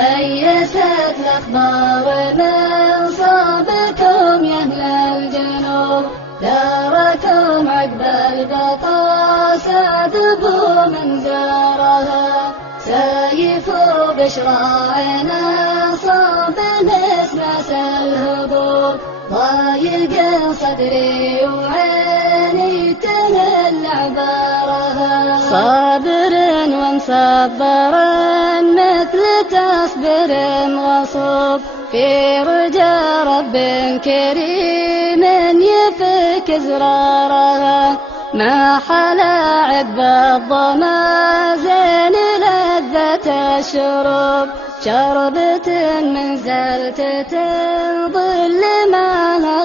أيست الأخبار من صابكم يا أهل الجنوب، داركم عقب البطاسة ذبوا من زارها، سيف بشراعنا صاب نسمس الهبوب، ضايق صدري وعيني تهل عبارها، صابر ومصبر مثل تصبر غصوب، في رجا رب كريم يفك زرارها، ما حلا عقب الظما زين لذة الشروب، شربة من زلتة ظل ما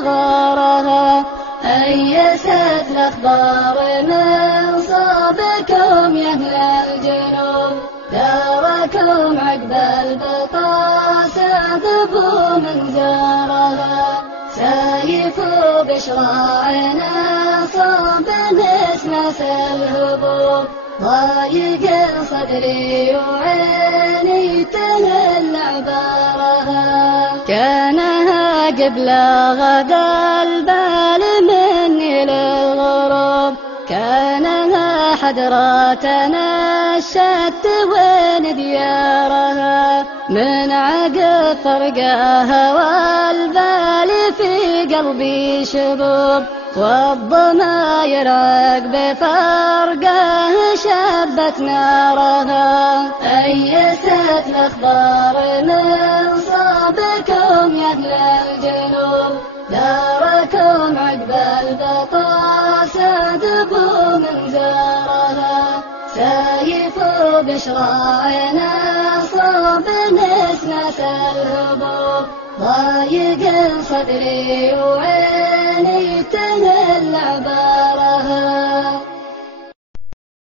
غارها، أيست الأخبار من صابكم يا أهل الجنوب، داركم عقب البطاسة ذبوا من زارها، سيف بشراعنا صاب نسمس الهبوب، ضايق صدري وعيني تهل عبارها، كانها قبل غدا البال مني للغروب، كانها حضراتنا الشت وين ديارها، من عقب فرقها والبال في قلبي شبوب، والضماير عقب فرقه شبت نارها، أيست الأخبار من صابكم يا أهل الجنوب، داركم عقب البطاسة ذبوا من زارها، سيف بشراعنا صاب نسمس الهبوب، ضايق صدري وعيني